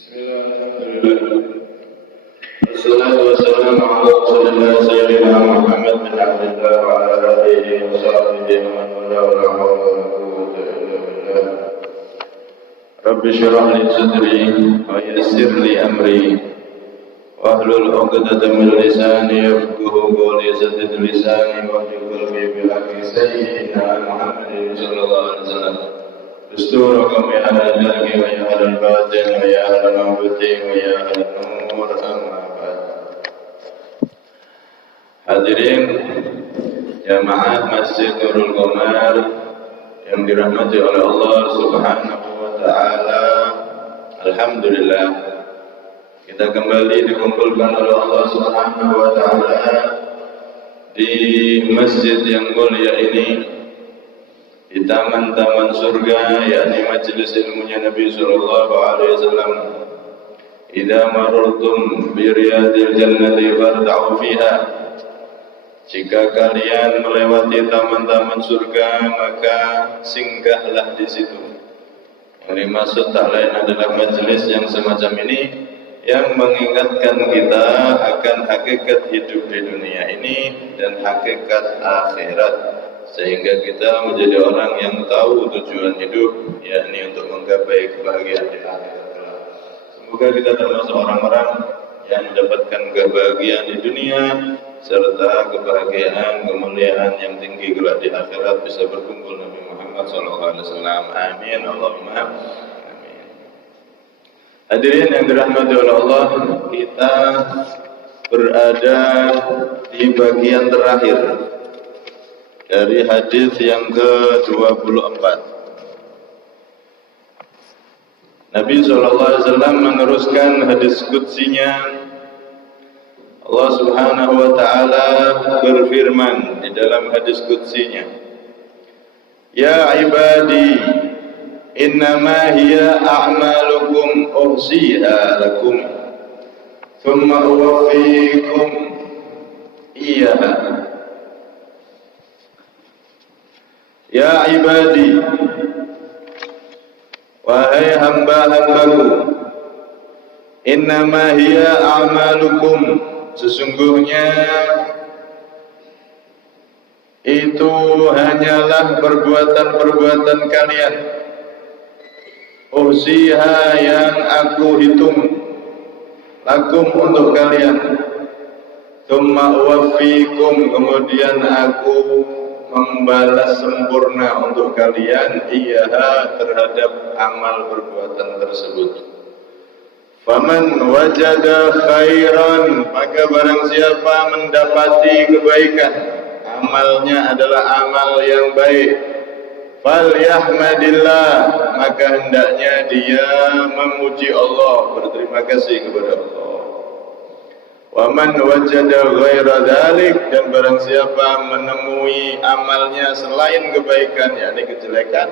Bismillah, alhamdulillah. Wassalatu wassalamu ala rasulillah sayyidina Muhammad bin Abdullah wa ala alihi wa sahbihi wa man wala wa la hawla wa la quwwata illa billah. Rabbi shrah li sadri wa yassir li amri wahlul 'uqdatam min lisani yafqahu qawli saddid lisani wa hdil qalbi bil haqqi sayyidina Muhammadin sallallahu alaihi wasallam. Dusturakum ya ahlal jalgi wa ya ahlal batin wa ya ahlal mawbati wa ya ahlal umur amma ba'd. Hadirin jamaah Masjid Nurul Qamar yang dirahmati oleh Allah Subhanahu wa taala. Alhamdulillah kita kembali dikumpulkan oleh Allah Subhanahu wa taala di masjid yang mulia ini, di taman-taman surga, yakni majelis ilmunya Nabi sallallahu alaihi wasallam. Idza marartum bi riyadil jannati farda'u fiha. Jika kalian melewati taman-taman surga, maka singgahlah di situ. Yang dimaksud tak lain adalah majelis yang semacam ini yang mengingatkan kita akan hakikat hidup di dunia ini dan hakikat akhirat, sehingga kita menjadi orang yang tahu tujuan hidup, yakni untuk menggapai kebahagiaan di akhirat. Semoga kita termasuk orang-orang yang mendapatkan kebahagiaan di dunia serta kebahagiaan kemuliaan yang tinggi kelak di akhirat, bisa berkumpul Nabi Muhammad SAW. Amin Allahumma amin. Hadirin yang dirahmati oleh Allah, kita berada di bagian terakhir dari hadis yang ke-24. Nabi SAW meneruskan hadis qudsinya. Allah Subhanahu wa taala berfirman di dalam hadis qudsinya, "Ya ibadi, innama hiya a'malukum uhsiha lakum, thumma uwaffikum iyyaha." Ya ibadi, wahai hamba-hambaku, innama hiya a'malukum, sesungguhnya itu hanyalah perbuatan-perbuatan kalian, uhsiha, yang aku hitung, lakum, untuk kalian, thumma uwaffikum, kemudian aku membalas sempurna untuk kalian, iyaha, terhadap amal perbuatan tersebut. Faman wajada khairan, maka barang siapa mendapati kebaikan, amalnya adalah amal yang baik, falyahmadillah, maka hendaknya dia memuji Allah, berterima kasih kepada Allah. Waman wajada ghaira dzalik, dan barang siapa menemui amalnya selain kebaikan, yakni kejelekan,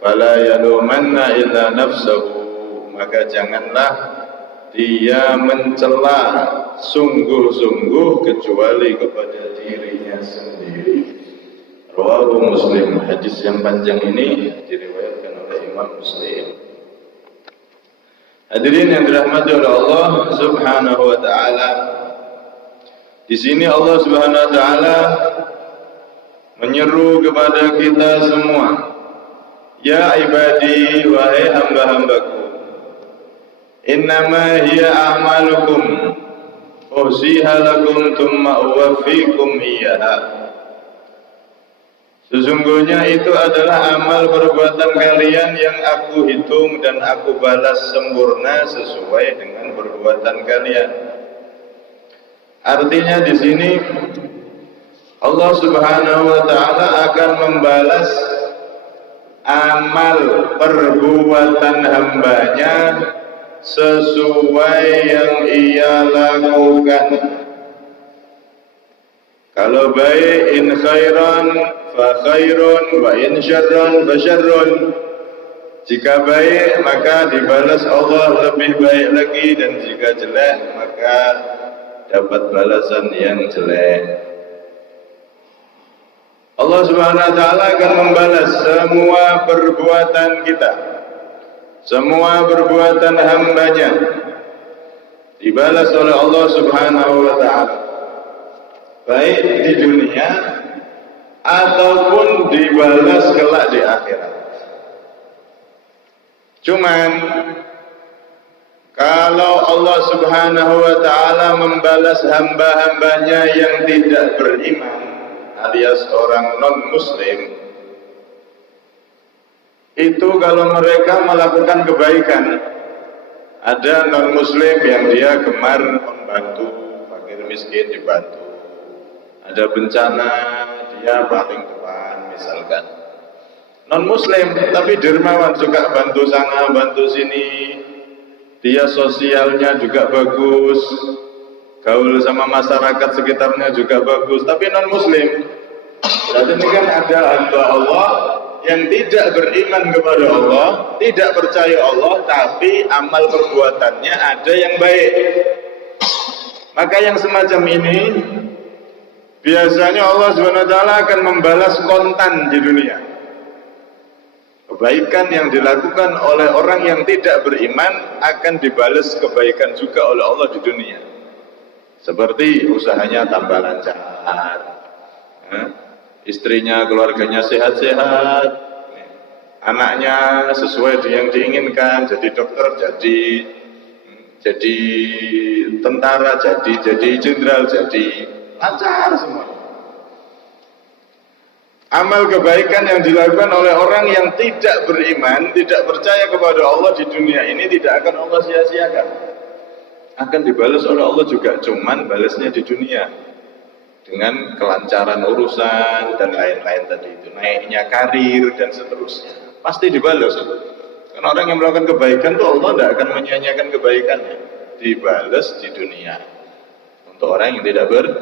fala yalumanna illa nafsahu, maka janganlah dia mencela sungguh-sungguh kecuali kepada dirinya sendiri. Rawahu Muslim. Hadis yang panjang ini diriwayatkan oleh Imam Muslim. Hadirin yang dirahmati oleh Allah Subhanahu wa taala, di sini Allah Subhanahu wa taala menyeru kepada kita semua, ya ibadi, wahai hamba-hambaku, innama hiya a'malukum uhsiha lakum thumma uwaffikum iyyaha. Sesungguhnya itu adalah amal perbuatan kalian yang aku hitung dan aku balas sempurna sesuai dengan perbuatan kalian. Artinya di sini Allah Subhanahu wa taala akan membalas amal perbuatan hambanya sesuai yang ia lakukan. Kalau baik, in khairan fa khairun, wa in syarran fa syarrun. Jika baik maka dibalas Allah lebih baik lagi, dan jika jelek maka dapat balasan yang jelek. Allah Subhanahu wa taala akan membalas semua perbuatan kita semua perbuatan hambanya dibalas oleh Allah Subhanahu wa ta'ala, baik di dunia ataupun dibalas kelak di akhirat. Cuman kalau Allah Subhanahu wa ta'ala membalas hamba-hambanya yang tidak beriman alias orang non-muslim, itu kalau mereka melakukan kebaikan, ada non-muslim yang dia gemar membantu fakir miskin, dibantu. Ada bencana, dia paling depan misalkan. Non-muslim tapi dermawan, suka bantu sana, bantu sini. Dia sosialnya juga bagus, gaul sama masyarakat sekitarnya juga bagus, tapi non-muslim. Berarti ini kan ada hamba Allah yang tidak beriman kepada Allah, tidak percaya Allah, tapi amal perbuatannya ada yang baik. Maka yang semacam ini biasanya Allah SWT akan membalas kontan di dunia. Kebaikan yang dilakukan oleh orang yang tidak beriman akan dibalas kebaikan juga oleh Allah di dunia. Seperti usahanya tambah lancar, istrinya, keluarganya sehat-sehat, anaknya sesuai dengan yang diinginkan, jadi dokter, jadi tentara, jadi jenderal, jadi lancar semua. Amal kebaikan yang dilakukan oleh orang yang tidak beriman, tidak percaya kepada Allah di dunia ini tidak akan Allah sia-siakan. Akan dibalas oleh Allah juga, cuman balasnya di dunia dengan kelancaran urusan dan lain-lain tadi itu, naiknya karir dan seterusnya. Pasti dibalas. Karena orang yang melakukan kebaikan itu Allah tidak akan menyia-nyiakan kebaikannya. Dibalas di dunia. Untuk orang yang tidak beriman.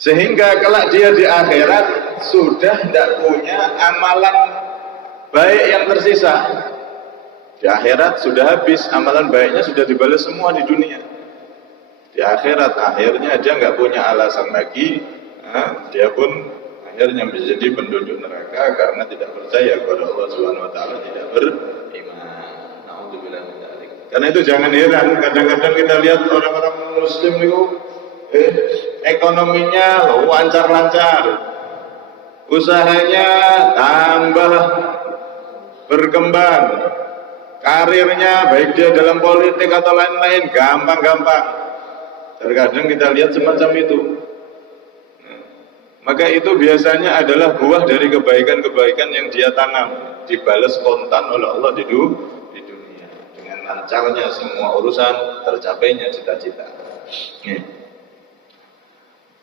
Sehingga kelak dia di akhirat sudah tidak punya amalan baik yang tersisa. Di akhirat sudah habis, amalan baiknya sudah dibalas semua di dunia. Di akhirat akhirnya dia nggak punya alasan lagi, dia pun akhirnya menjadi penduduk neraka karena tidak percaya kepada Allah Subhanahu Wa Taala, tidak beriman. Nauzubillah min dzalik. Karena itu jangan heran, kadang-kadang kita lihat orang-orang Muslim itu ekonominya lancar-lancar, usahanya tambah berkembang, karirnya baik dia dalam politik atau lain-lain gampang-gampang. Terkadang kita lihat semacam itu. Maka itu biasanya adalah buah dari kebaikan-kebaikan yang dia tanam, dibalas kontan oleh Allah di dunia dengan lancarnya semua urusan, tercapainya cita-cita.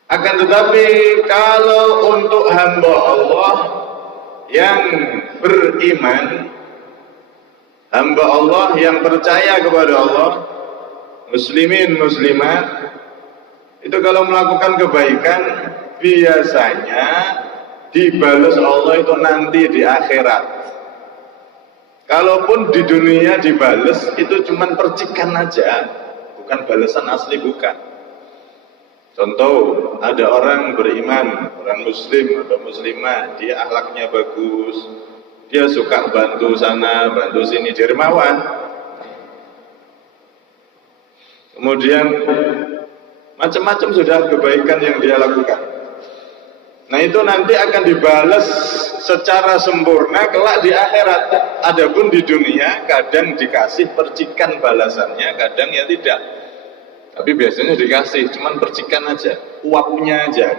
Akan tetapi kalau untuk hamba Allah yang beriman, hamba Allah yang percaya kepada Allah, muslimin muslimat, itu kalau melakukan kebaikan biasanya dibalas Allah itu nanti di akhirat. Kalaupun di dunia dibalas itu cuma percikan aja, bukan balasan asli, bukan. Contoh, ada orang beriman, orang muslim atau muslimah, dia akhlaknya bagus, dia suka bantu sana, bantu sini, dermawan. Kemudian macam-macam sudah kebaikan yang dia lakukan. Nah itu nanti akan dibalas secara sempurna kelak di akhirat. Adapun di dunia kadang dikasih percikan balasannya, kadang ya tidak. Tapi biasanya dikasih, cuman percikan aja, uapnya aja.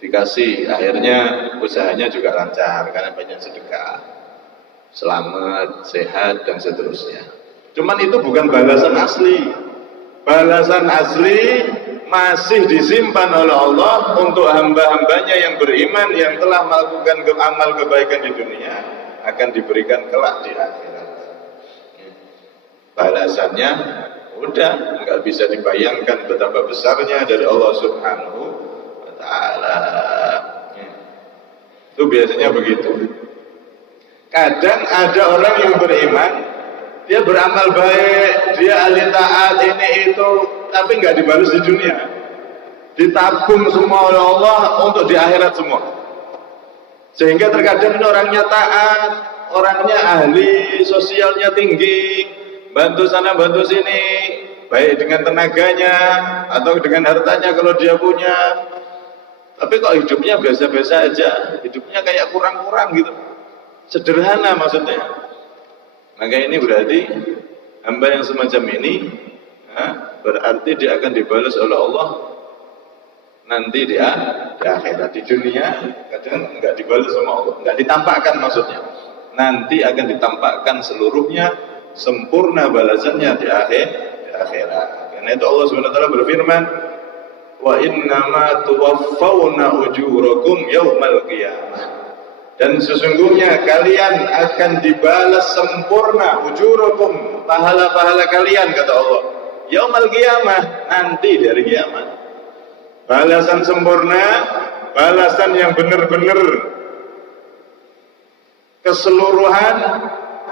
Dikasih, akhirnya usahanya juga lancar karena banyak sedekah, selamat, sehat dan seterusnya. Cuman itu bukan balasan asli. Balasan asli masih disimpan oleh Allah untuk hamba-hambanya yang beriman, yang telah melakukan amal kebaikan di dunia, akan diberikan kelak di akhirat. Balasannya udah nggak bisa dibayangkan betapa besarnya dari Allah Subhanahu wa Ta'ala. Itu biasanya begitu. Kadang ada orang yang beriman, dia beramal baik, dia ahli taat ini itu, tapi nggak dibalas di dunia. Ditabung semua oleh Allah untuk di akhirat semua. Sehingga terkadang ini orangnya taat, orangnya ahli, sosialnya tinggi, bantu sana bantu sini, baik dengan tenaganya atau dengan hartanya kalau dia punya. Tapi kok hidupnya biasa-biasa aja, hidupnya kayak kurang-kurang gitu, sederhana maksudnya. Maka ini berarti hamba yang semacam ini berarti dia akan dibalas oleh Allah nanti dia di akhirat. Di dunia kadang nggak dibalas sama Allah, nggak ditampakkan maksudnya. Nanti akan ditampakkan seluruhnya, sempurna balasannya di akhirat. Karena itu Allah SWT berfirman, wa innama tuwaffawna ujurakum yaumal qiyamah. Dan sesungguhnya kalian akan dibalas sempurna ujurakum, pahala-pahala kalian kata Allah, yaumal qiyamah, nanti dari kiamat. Balasan sempurna, balasan yang benar-benar keseluruhan,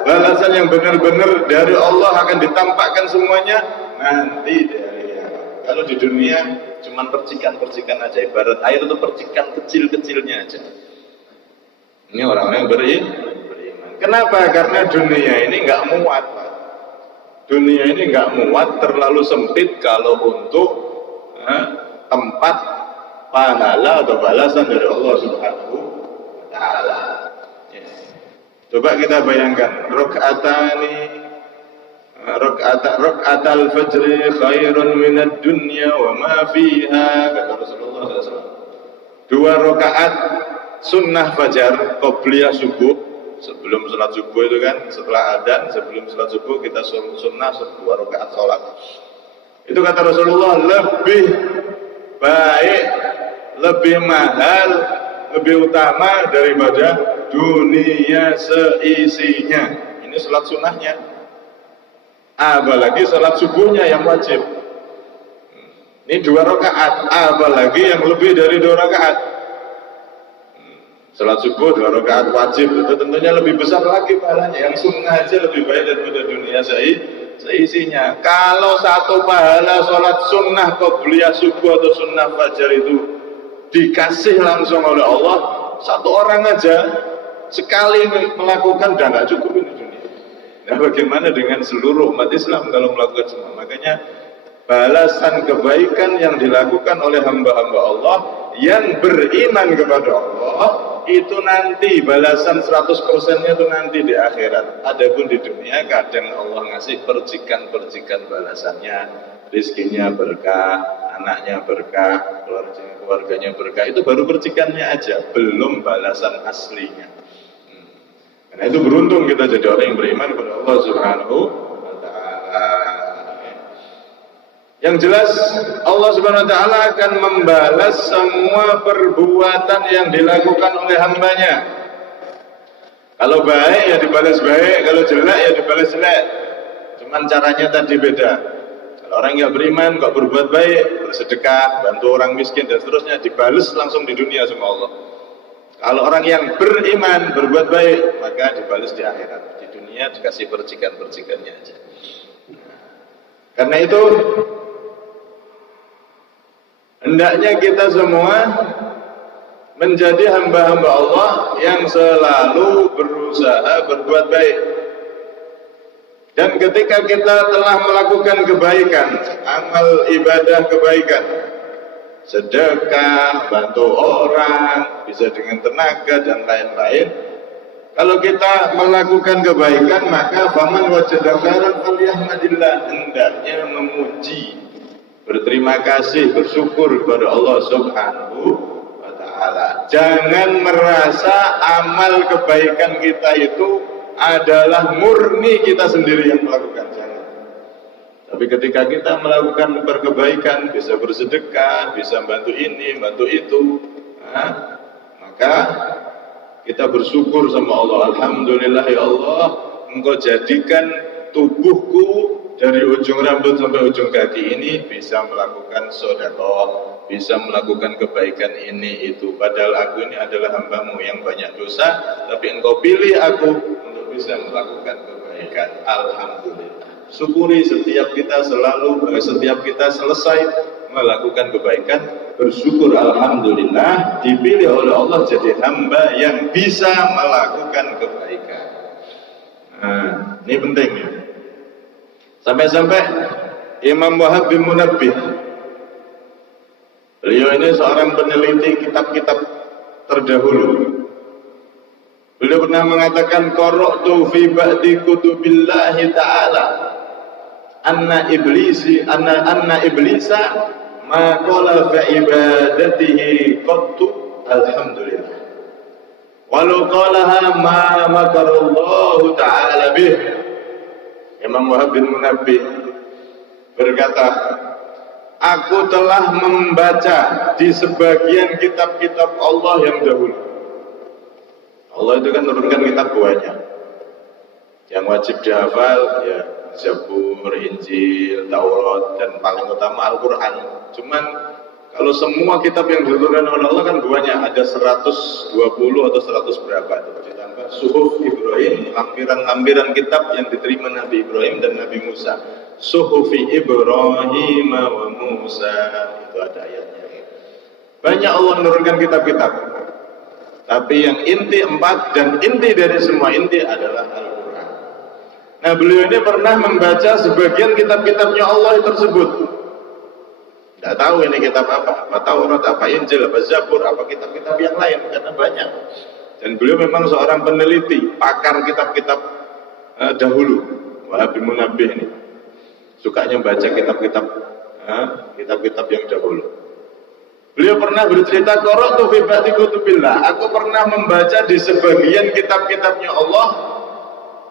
balasan yang benar-benar dari Allah akan ditampakkan semuanya nanti dari kiamat. Kalau di dunia cuma percikan-percikan aja, ibarat air itu percikan kecil-kecilnya aja. Ini orang-orang yang beriman. Kenapa? Karena dunia ini nggak muat, Pak. Dunia ini nggak muat, terlalu sempit kalau untuk tempat pahala atau balasan dari Allah Subhanahu wa Ta'ala. Coba kita bayangkan, rakaatal fajri khairun minad dunya wa ma fiha, kata Rasulullah SAW. 2 rakaat sunnah fajar, qobliyah subuh, sebelum sholat subuh itu kan, setelah adzan, sebelum sholat subuh kita sunnah 2 rakaat sholat. Itu kata Rasulullah lebih baik, lebih mahal, lebih utama daripada dunia seisinya. Ini sholat sunnahnya. Apalagi sholat subuhnya yang wajib. Ini 2 rakaat, apalagi yang lebih dari 2 rakaat. Sholat subuh 2 rakaat wajib itu tentunya lebih besar lagi pahalanya. Yang sunnah aja lebih baik daripada dunia seisinya. Kalau satu pahala sholat sunnah qobliyah subuh atau sunnah fajar itu dikasih langsung oleh Allah, satu orang aja sekali melakukan udah nggak cukup ini dunia. Nah, bagaimana dengan seluruh umat Islam kalau melakukan semua? Makanya balasan kebaikan yang dilakukan oleh hamba-hamba Allah yang beriman kepada Allah itu nanti balasan 100%-nya itu nanti di akhirat. Adapun di dunia kadang Allah ngasih percikan-percikan balasannya, rizkinya berkah, anaknya berkah, keluarganya berkah. Itu baru percikannya aja, belum balasan aslinya. Karena itu beruntung kita jadi orang yang beriman kepada Allah Subhanahu wa Ta'ala. Yang jelas Allah Subhanahu wa Ta'ala akan membalas semua perbuatan yang dilakukan oleh hambanya. Kalau baik ya dibalas baik, kalau jelek ya dibalas jelek. Cuman caranya tadi beda. Kalau orang yang beriman kok berbuat baik, bersedekah, bantu orang miskin dan seterusnya, dibalas langsung di dunia sama Allah. Kalau orang yang beriman berbuat baik, maka dibalas di akhirat. Di dunia dikasih percikan-percikannya aja. Karena itu hendaknya kita semua menjadi hamba-hamba Allah yang selalu berusaha berbuat baik. Dan ketika kita telah melakukan kebaikan, amal ibadah kebaikan, sedekah, bantu orang, bisa dengan tenaga dan lain-lain. Kalau kita melakukan kebaikan, maka faman wajada khairan falyahmadillah, hendaknya memuji, berterima kasih, bersyukur kepada Allah Subhanahu wa Ta'ala. Jangan merasa amal kebaikan kita itu adalah murni kita sendiri yang melakukan. Jangan. Tapi ketika kita melakukan berkebaikan, bisa bersedekah, bisa bantu ini, bantu itu, maka kita bersyukur sama Allah. Alhamdulillah ya Allah, Engkau jadikan tubuhku dari ujung rambut sampai ujung kaki ini bisa melakukan sedekah, bisa melakukan kebaikan ini itu. Padahal aku ini adalah hambamu yang banyak dosa, tapi Engkau pilih aku untuk bisa melakukan kebaikan. Alhamdulillah. Syukuri setiap kita selesai melakukan kebaikan, bersyukur alhamdulillah dipilih oleh Allah jadi hamba yang bisa melakukan kebaikan. Nah, ini penting ya. Sampai-sampai Imam Wahab bin Munabbih, beliau ini seorang peneliti kitab-kitab terdahulu. Beliau pernah mengatakan qara'tu fi ba'di kutubillahi ta'ala anna iblisa ma qala fa ibadatihi qattu alhamdulillah walau qalaha ma makarallahu ta'ala bih. Imam Wahab bin Munabbih berkata, aku telah membaca di sebagian kitab-kitab Allah yang dahulu. Allah itu kan menurunkan kitab banyak. Yang wajib dihafal ya Zabur, Injil, Taurat, dan paling utama Al-Quran. Cuman kalau semua kitab yang diturunkan oleh Allah kan banyak, ada 120 atau 100 berapa itu. Ditambah Suhuf Ibrahim, lampiran-lampiran kitab yang diterima Nabi Ibrahim dan Nabi Musa. Suhufi Ibrahim wa Musa, itu ada ayatnya. Banyak Allah menurunkan kitab-kitab. Tapi yang inti 4 dan inti dari semua inti adalah Al-Quran. Nah, beliau ini pernah membaca sebagian kitab-kitabnya Allah tersebut. Tidak tahu ini kitab apa Taurat, apa Injil, apa Zabur, apa kitab-kitab yang lain, karena banyak. Dan beliau memang seorang peneliti, pakar kitab-kitab dahulu. Wahab bin Munabbih ini sukanya baca kitab-kitab yang dahulu. Beliau pernah bercerita, qara'tu fi ba'di kutubillah, aku pernah membaca di sebagian kitab-kitabnya Allah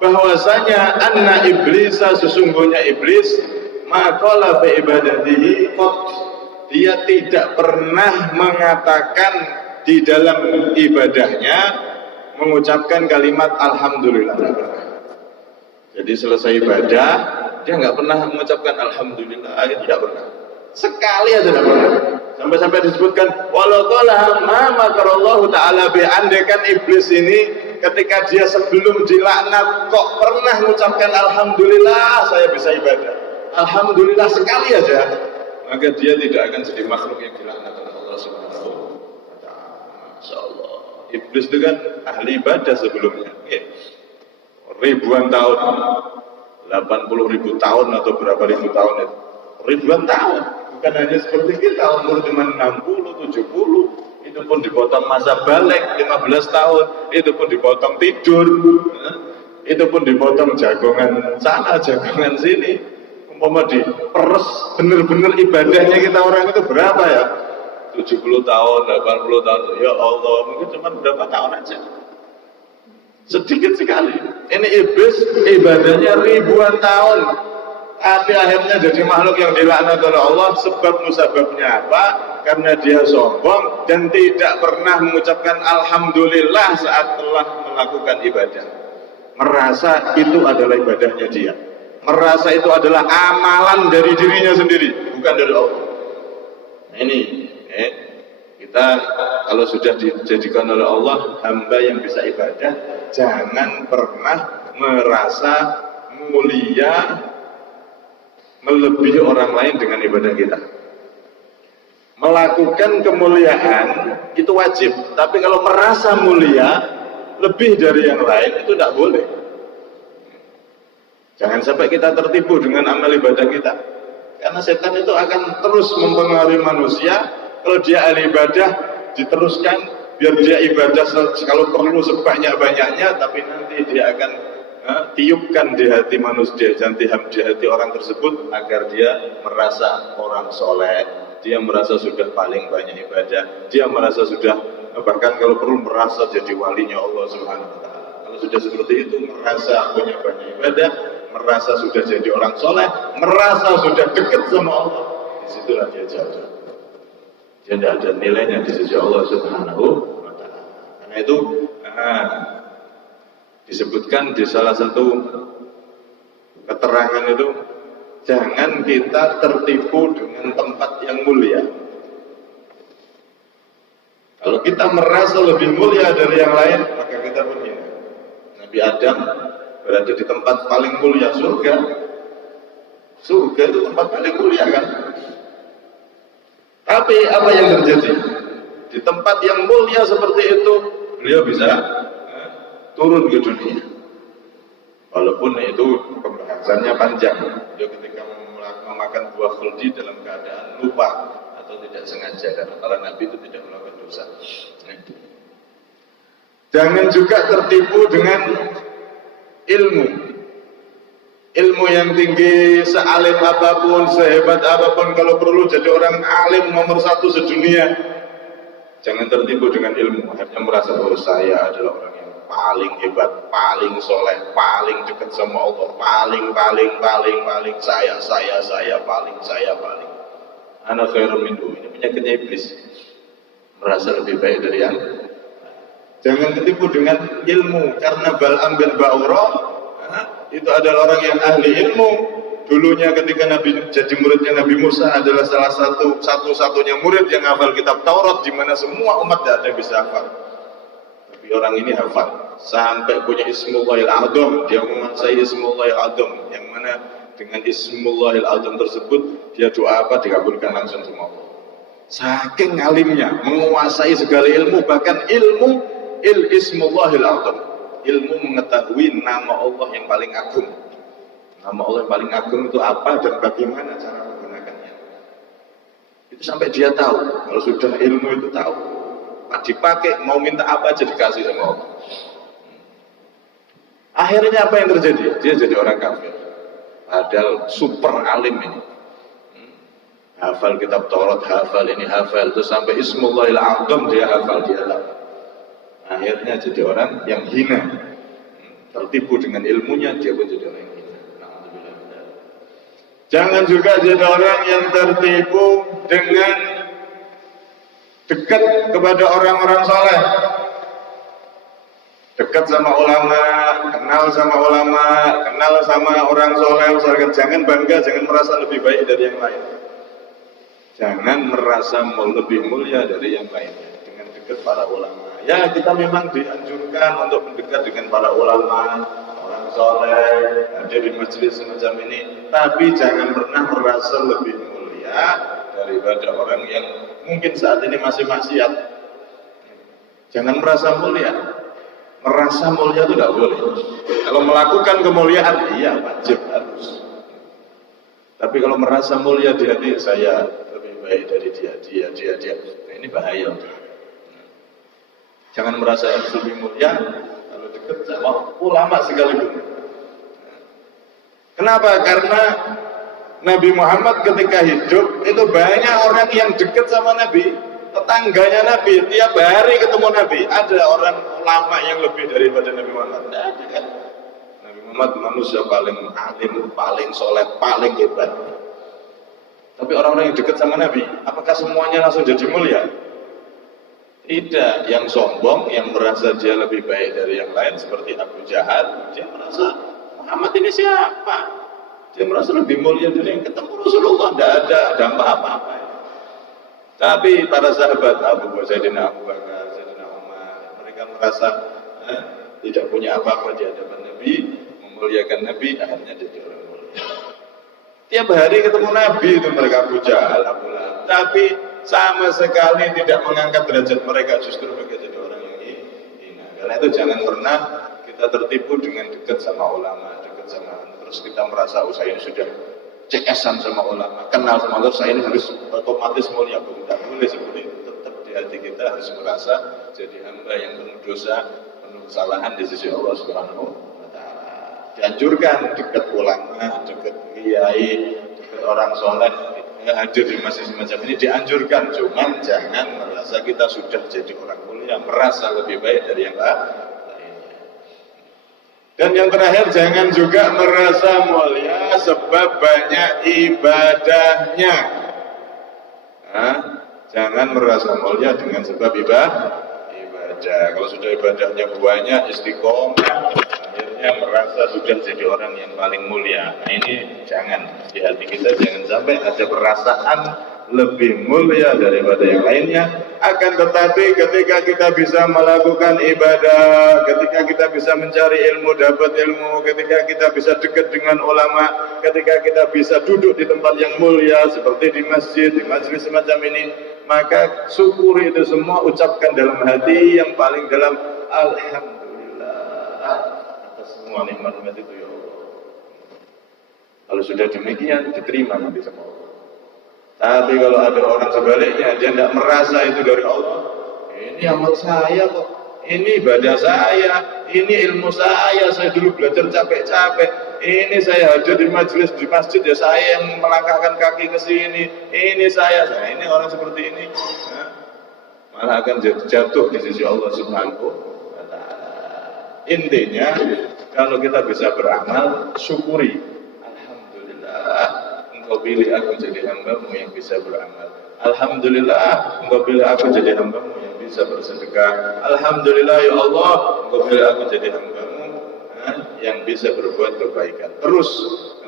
bahwasanya anna iblisa, sesungguhnya iblis, maqala fi ibadatihi qat, dia tidak pernah mengatakan di dalam ibadahnya mengucapkan kalimat alhamdulillah. Jadi selesai ibadah dia nggak pernah mengucapkan alhamdulillah, itu tidak pernah. Sekali aja tidak pernah. Sampai-sampai disebutkan walau qala ma makarallahu ta'ala bi, andaikan iblis ini ketika dia sebelum dilaknat kok pernah mengucapkan alhamdulillah saya bisa ibadah, alhamdulillah sekali aja, maka dia tidak akan jadi makhluk yang dilaknat oleh Allah Subhanahu wa ta'ala. Masyaallah. Iblis itu kan ahli ibadah sebelumnya. Ribuan tahun, 80.000 tahun atau berapa ribu tahun itu. Ribuan tahun. Bukan hanya seperti kita, umur cuma 60, 70, itu pun dipotong masa balik 15 tahun, itu pun dipotong tidur, itu pun dipotong jagongan sana, jagongan sini. Umpama diperes bener-bener ibadahnya kita orang itu berapa ya? 70 tahun, 80 tahun, ya Allah, mungkin cuma berapa tahun aja. Sedikit sekali. Ini iblis ibadahnya ribuan tahun, tapi akhirnya jadi makhluk yang dilaknat oleh Allah. Sebab musababnya apa? Karena dia sombong dan tidak pernah mengucapkan alhamdulillah saat telah melakukan ibadah. Merasa itu adalah ibadahnya dia, merasa itu adalah amalan dari dirinya sendiri, bukan dari Allah. Nah, ini kita kalau sudah dijadikan oleh Allah hamba yang bisa ibadah, jangan pernah merasa mulia melebihi orang lain dengan ibadah kita. Melakukan kemuliaan itu wajib, tapi kalau merasa mulia lebih dari yang lain itu tidak boleh. Jangan sampai kita tertipu dengan amal ibadah kita, karena setan itu akan terus mempengaruhi manusia. Kalau dia ahli ibadah, diteruskan biar dia ibadah kalau perlu sebanyak-banyaknya, tapi nanti dia akan tiupkan di hati manusia, di hati orang tersebut agar dia merasa orang soleh, dia merasa sudah paling banyak ibadah, dia merasa sudah bahkan kalau perlu merasa jadi walinya Allah Subhanahu wa ta'ala. Kalau sudah seperti itu, merasa punya banyak ibadah, merasa sudah jadi orang soleh, merasa sudah dekat sama Allah, disitulah dia jatuh. Dia tidak ada nilainya di sisi Allah Subhanahu wa ta'ala. Karena itu disebutkan di salah satu keterangan itu, jangan kita tertipu dengan tempat yang mulia. Kalau kita merasa lebih mulia dari yang lain, maka kita menghina. Nabi Adam berada di tempat paling mulia, surga. Surga itu tempat paling mulia kan? Tapi apa yang terjadi? Di tempat yang mulia seperti itu, beliau bisa turun ke dunia. Walaupun itu pembahasannya panjang. Beliau ketika memakan buah khuldi dalam keadaan lupa atau tidak sengaja, karena para nabi itu tidak melakukan dosa. Jangan juga tertipu dengan ilmu. Ilmu yang tinggi, sealim apapun, sehebat apapun, kalau perlu jadi orang alim nomor 1 sedunia. Jangan tertipu dengan ilmu, akhirnya merasa bahwa saya adalah orang yang paling hebat, paling soleh, paling dekat sama Allah, paling, saya paling. Ana khairun minhu. Ini penyakitnya iblis. Merasa lebih baik dari yang. Jangan tertipu dengan ilmu, karena Bal'am bin Ba'ura itu adalah orang yang ahli ilmu. Dulunya ketika Nabi jadi muridnya Nabi Musa adalah salah satu-satunya murid yang hafal kitab Taurat, di mana semua umat tidak ada yang bisa hafal. Tapi orang ini hafal sampai punya Ismullahil A'zam. Dia menguasai Ismullahil A'zam, yang mana dengan Ismullahil A'zam tersebut dia doa apa dikabulkan langsung sama Allah. Saking alimnya, menguasai segala ilmu, bahkan ilmu Ismullahil A'zam, ilmu mengetahui nama Allah yang paling agung. Nama Allah yang paling agung itu apa dan bagaimana cara menggunakannya. Itu sampai dia tahu. Kalau sudah ilmu itu tahu, dipakai mau minta apa aja dikasih sama Allah. Akhirnya apa yang terjadi? Dia jadi orang kafir. Padahal super alim ini. Hafal kitab Taurat, hafal ini, hafal itu sampai Ismullahil A'zam dia hafal, dia tahu. Akhirnya jadi orang yang hina. Tertipu dengan ilmunya, dia pun jadi orang yang hina. Jangan juga jadi orang yang tertipu dengan dekat kepada orang-orang soleh. Dekat sama ulama, kenal sama ulama, kenal sama orang soleh. Jangan bangga, jangan merasa lebih baik dari yang lain. Jangan merasa lebih mulia dari yang lainnya dengan dekat para ulama. Ya, kita memang dianjurkan untuk mendekat dengan para ulama, orang soleh, hadir di majelis semacam ini. Tapi jangan pernah merasa lebih mulia daripada orang yang mungkin saat ini masih maksiat. Jangan merasa mulia. Merasa mulia itu tidak boleh. Kalau melakukan kemuliaan, iya wajib harus. Tapi kalau merasa mulia di hati, saya lebih baik dari dia. Nah, ini bahaya. Jangan merasa lebih mulia kalau dekat sama ulama sekalipun. Kenapa? Karena Nabi Muhammad ketika hidup itu banyak orang yang dekat sama Nabi, tetangganya Nabi, tiap hari ketemu Nabi. Ada orang ulama yang lebih daripada Nabi Muhammad? Tidak ada kan? Nabi Muhammad manusia paling alim, paling soleh, paling hebat. Tapi orang-orang yang dekat sama Nabi, apakah semuanya langsung jadi mulia? Tidak. Yang sombong, yang merasa dia lebih baik dari yang lain, seperti Abu Jahal, dia merasa Muhammad ini siapa? Dia merasa lebih mulia dari yang ketemu Rasulullah. Tidak ada dampak apa-apa. Tapi para sahabat Abu Bakar, Sayyidina Umar, mereka merasa tidak punya apa-apa di hadapan Nabi, memuliakan Nabi, akhirnya jadi orang mulia. Tiap hari ketemu Nabi itu mereka Abu Jahal, Abu Lahab, tapi sama sekali tidak mengangkat derajat mereka, justru mereka jadi orang yang hina. Karena itu jangan pernah kita tertipu dengan dekat sama ulama, dekat sama, terus kita merasa saya ini sudah CS-an sama ulama, kenal sama Allah, saya ini harus otomatis mulia. Tidak boleh seperti itu. Tetap di hati kita harus merasa jadi hamba yang penuh dosa, penuh kesalahan di sisi Allah Subhanahu wa Ta'ala. Dianjurkan dekat ulama, dekat kiai, dekat orang soleh, hadir di masjid semacam ini dianjurkan. Cuman jangan merasa kita sudah jadi orang mulia, merasa lebih baik dari yang lainnya. Dan yang terakhir, jangan juga merasa mulia sebab banyak ibadahnya. Jangan merasa mulia dengan sebab ibadah. Kalau sudah ibadahnya banyak, istiqomah, akhirnya merasa sudah jadi orang yang paling mulia. Nah ini jangan, di hati kita jangan sampai ada perasaan lebih mulia daripada yang lainnya. Akan tetapi ketika kita bisa melakukan ibadah, ketika kita bisa mencari ilmu, dapat ilmu, ketika kita bisa dekat dengan ulama, ketika kita bisa duduk di tempat yang mulia seperti di masjid, di majelis semacam ini, maka syukuri itu semua, ucapkan dalam hati yang paling dalam, alhamdulillah atas semua nikmat-nikmat itu ya Allah. Kalau sudah demikian diterima nanti sama Allah. Tapi kalau ada orang sebaliknya, dia tidak merasa itu dari Allah, ini amal saya kok, ini ibadah saya, ini ilmu saya dulu belajar capek-capek, ini saya hadir di majelis di masjid ya saya yang melangkahkan kaki ke sini, ini saya. Nah, ini orang seperti ini malah akan jatuh di sisi Allah Subhanahu wa Ta'ala. Intinya kalau kita bisa beramal, syukuri, alhamdulillah Engkau pilih aku jadi hamba-Mu yang bisa beramal. Alhamdulillah Engkau pilih aku jadi hamba-Mu yang bisa bersedekah. Alhamdulillah ya Allah Engkau pilih aku jadi hamba-Mu yang bisa berbuat kebaikan. Terus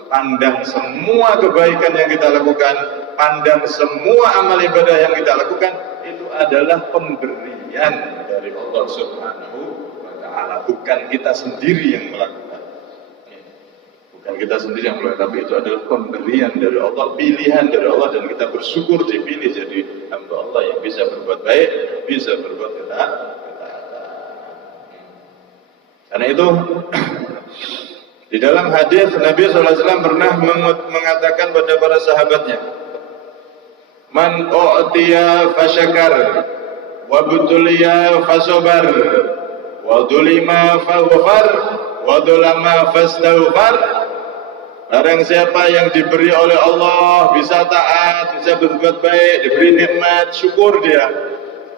pandang semua kebaikan yang kita lakukan, pandang semua amal ibadah yang kita lakukan, itu adalah pemberian dari Allah Subhanahu wa Ta'ala. Bukan kita sendiri yang melakukan. Bukan kita sendiri yang melakukan, tapi itu adalah pemberian dari Allah, pilihan dari Allah, dan kita bersyukur dipilih jadi hamba Allah yang bisa berbuat baik, bisa berbuat ketaatan. Karena itu di dalam hadis Nabi SAW pernah mengatakan pada para sahabatnya, man u'tiya fasyakar wa butuliya fasobar wa dulima faghfar wa dulama fastaghfar. Barang siapa yang diberi oleh Allah bisa taat, bisa berbuat baik, diberi nikmat, syukur dia,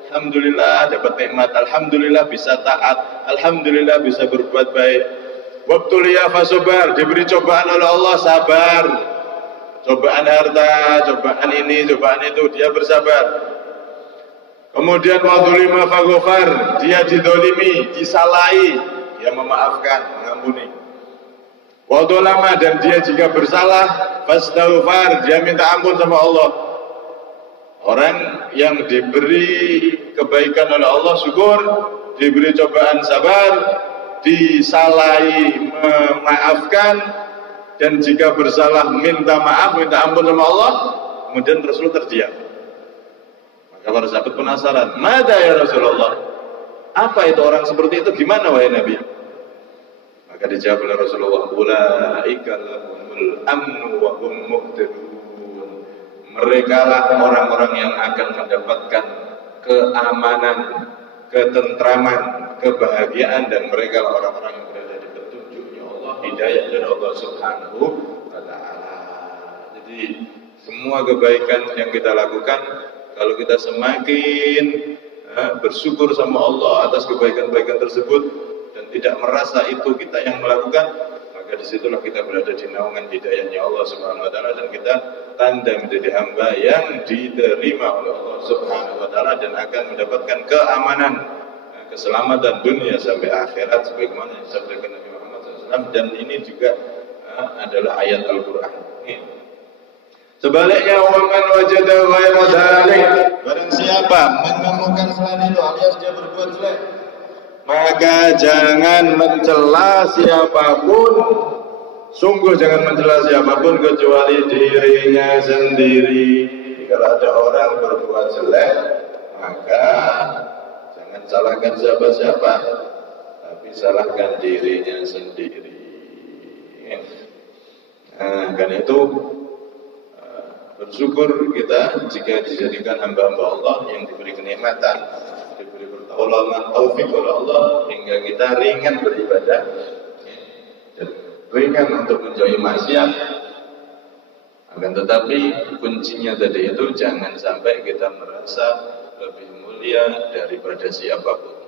alhamdulillah dapat nikmat, alhamdulillah bisa taat, alhamdulillah bisa berbuat baik. Wabtuliya fasobar, diberi cobaan oleh Allah, sabar, cobaan harta, cobaan ini, cobaan itu, dia bersabar. Kemudian wadulima faghfar, dia didolimi, disalahi, dia memaafkan, mengampuni. Wadulama, dan dia jika bersalah fastaghfar, dia minta ampun sama Allah. Orang yang diberi kebaikan oleh Allah syukur, diberi cobaan sabar, disalahi memaafkan, dan jika bersalah minta maaf, minta ampun sama Allah. Kemudian Rasul terdiam. Maka para sahabat penasaran, "Mada ya Rasulullah? Apa itu orang seperti itu? Gimana wahai Nabi?" Maka dijawab oleh Rasulullah, "Ulaika lahumul amnu wa hum muhtadun." Mereka lah orang-orang yang akan mendapatkan keamanan, ketentraman, kebahagiaan, dan mereka lah orang-orang yang berada di petunjuknya Allah, hidayah dari Allah Subhanahu wa Ta'ala. Jadi semua kebaikan yang kita lakukan, kalau kita semakin bersyukur sama Allah atas kebaikan-kebaikan tersebut dan tidak merasa itu kita yang melakukan, maka disitulah kita berada di naungan hidayahnya Allah Subhanahu wa Ta'ala, dan kita tanda menjadi hamba yang diterima oleh Allah Subhanahu wa Ta'ala dan akan mendapatkan keamanan, keselamatan dunia sampai akhirat sebagaimana yang disabdakan Nabi Muhammad SAW. Dan ini juga adalah ayat Al-Quran. Sebaliknya, waman wajada ghayra dzalik, barang siapa menemukan selain itu alias dia berbuat jelek, maka jangan mencela siapapun, sungguh jangan mencela siapapun kecuali dirinya sendiri. Kalau ada orang berbuat jelek, maka jangan salahkan siapa-siapa, tapi salahkan dirinya sendiri. Nah, karena itu bersyukur kita jika dijadikan hamba-hamba Allah yang diberi kenikmatan, diberi pertolongan, taufik oleh Allah, hingga kita ringan beribadah, dan ringan untuk menjauhi maksiat. Akan tetapi kuncinya tadi itu jangan sampai kita merasa lebih mulia daripada siapapun.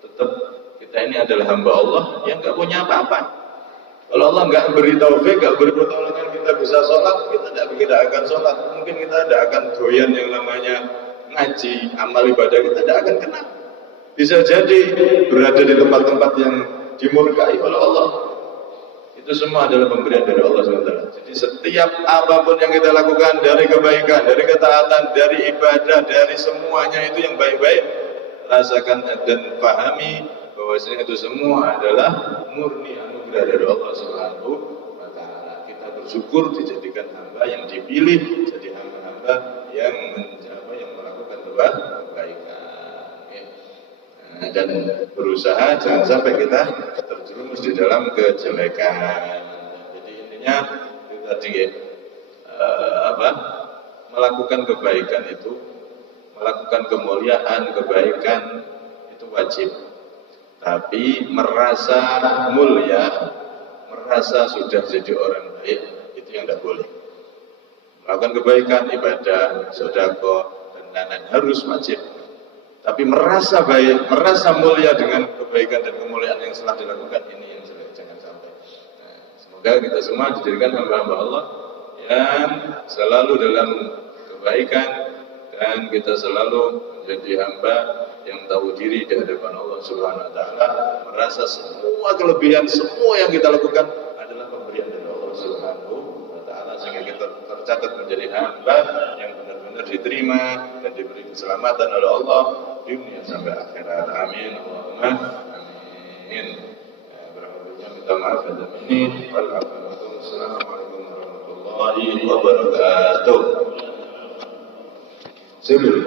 Tetap kita ini adalah hamba Allah yang nggak punya apa-apa. Kalau Allah nggak beri taufik, nggak beri pertolongan kita bisa sholat, kita tidak akan sholat. Mungkin kita tidak akan doyan yang namanya ngaji, amal ibadah kita tidak akan kenal. Bisa jadi berada di tempat-tempat yang dimurkai oleh Allah. Itu semua adalah pemberian dari Allah SWT. Jadi setiap apapun yang kita lakukan, dari kebaikan, dari ketaatan, dari ibadah, dari semuanya itu yang baik-baik, rasakan dan pahami bahwasanya itu semua adalah murni anugerah dari Allah Subhanahu wa Ta'ala. Kita bersyukur dijadikan hamba yang dipilih, jadi hamba-hamba yang melakukan kebaikan. Nah, dan berusaha jangan sampai kita terjerumus di dalam kejelekan. Jadi intinya itu tadi melakukan kebaikan itu, melakukan kemuliaan, kebaikan itu wajib. Tapi merasa mulia, merasa sudah jadi orang baik, itu yang tidak boleh. Melakukan kebaikan, ibadah, sedekah, dan lain-lain harus wajib. Tapi merasa baik, merasa mulia dengan kebaikan dan kemuliaan yang telah dilakukan, ini yang jangan sampai. Nah, semoga kita semua dijadikan hamba-hamba Allah yang selalu dalam kebaikan, dan kita selalu menjadi hamba yang tahu diri di hadapan Allah Subhanahu wa taala, merasa semua kelebihan, semua yang kita lakukan adalah pemberian dari Allah Subhanahu wa taala, sehingga kita tercatat menjadi hamba yang benar-benar diterima dan diberi keselamatan oleh Allah dunia sampai akhirat. Amin Allahumma amin. Berikutnya minta maaf dan ini. Assalamualaikum warahmatullahi wabarakatuh. Sebelum